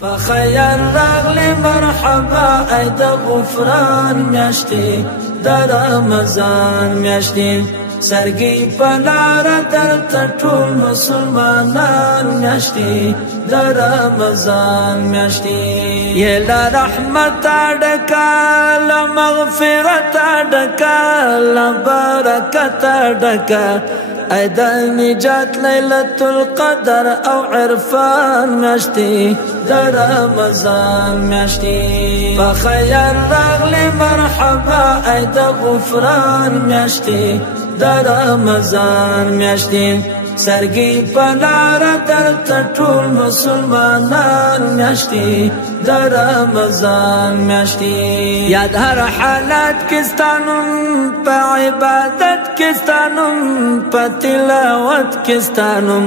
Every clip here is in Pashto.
فخیر راغلی مرحبا ای د غفران میاشتې د رمضان میاشتې سرګي په لاره درته ټول مسلمانان میاشتې د رمضان میاشتې یې له رحمته ډکه له مغفرته ډکه له برکته ډکه ای د نجات لیلة القدر او عرفان میاشتې د رمضان میاشتې بخیر راغلی مرحبا ای د غفران میاشتې د رمضان میاشتې سرګي په لاره درته ټول مسلمانان میاشتې د رمضان میاشتې یاد هر حالت کې ستا نوم په عبادت کې ستا نوم په تلاوت کې ستا نوم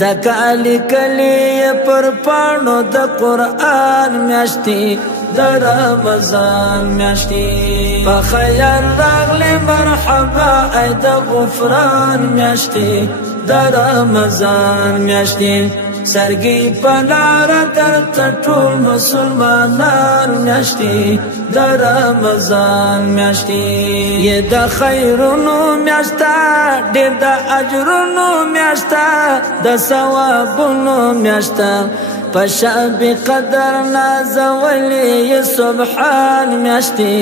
ځکه لیکلي پر پاڼو د قرآن میاشتې د رمضان میاشتې بخیر راغلی مرحبا ای د غفران میاشتې د رمضان میاشتې سرګي په لاره درته ټول مسلمانان میاشتې د رمضان میاشتې یې د خیرونو میاشته ډېر د اجرونو میاشته د ثوابونو میاشته په شب قدر نازولې سبحان میاشتې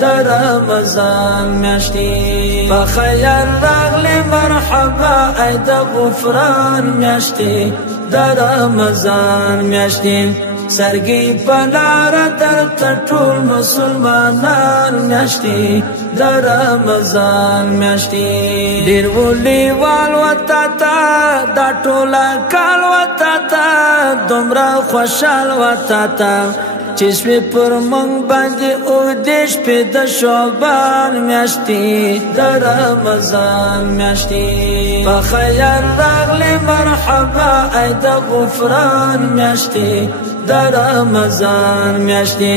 د رمضان میاشتې بخیر راغلی مرحبا ای د غفران میاشتې د رمضان میاشتې سرګي په لاره درته ټول مسلمانان میاشتې د رمضان میاشتې ډېر ولیوال وتا ته دا ټوله کال وتا ته دومره خوشحال وتا ته چې شوې پر موږ باندې اوږدې شپې د شعبان میاشتې د رمضان میاشتې بخیر راغلی مرحبا ای د غفران میاشتې د رمضان میاشتې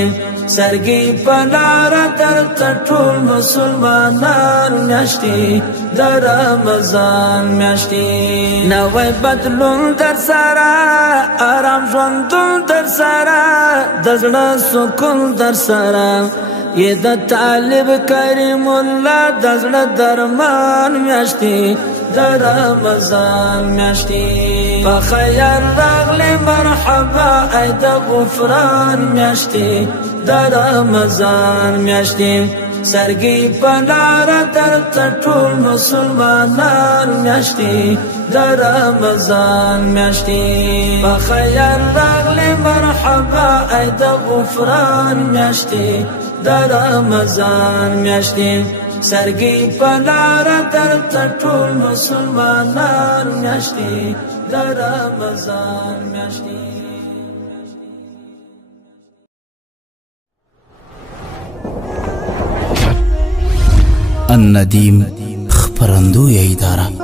سرګي په لاره درته ټول مسلمانان میاشتې د رمضان میاشتې نوی بدلون در سره آرام ژوندون در سره د زړه سکون در سره یې د طالب کریم الله د زړه درمان میاشتې د رمضان میاشتې بخیر راغلی مرحبا ای د غفران میاشتې د رمضان میاشتې سرګي په لاره درته ټول مسلمانان میاشتې د رمضان میاشتې بخیر راغلی مرحبا ای د غفران میاشتې د رمضان میاشتې سرګي په لاره درته ټول مسلمانان میاشتې د رمضان میاشتې الندیم خپرندوی اداره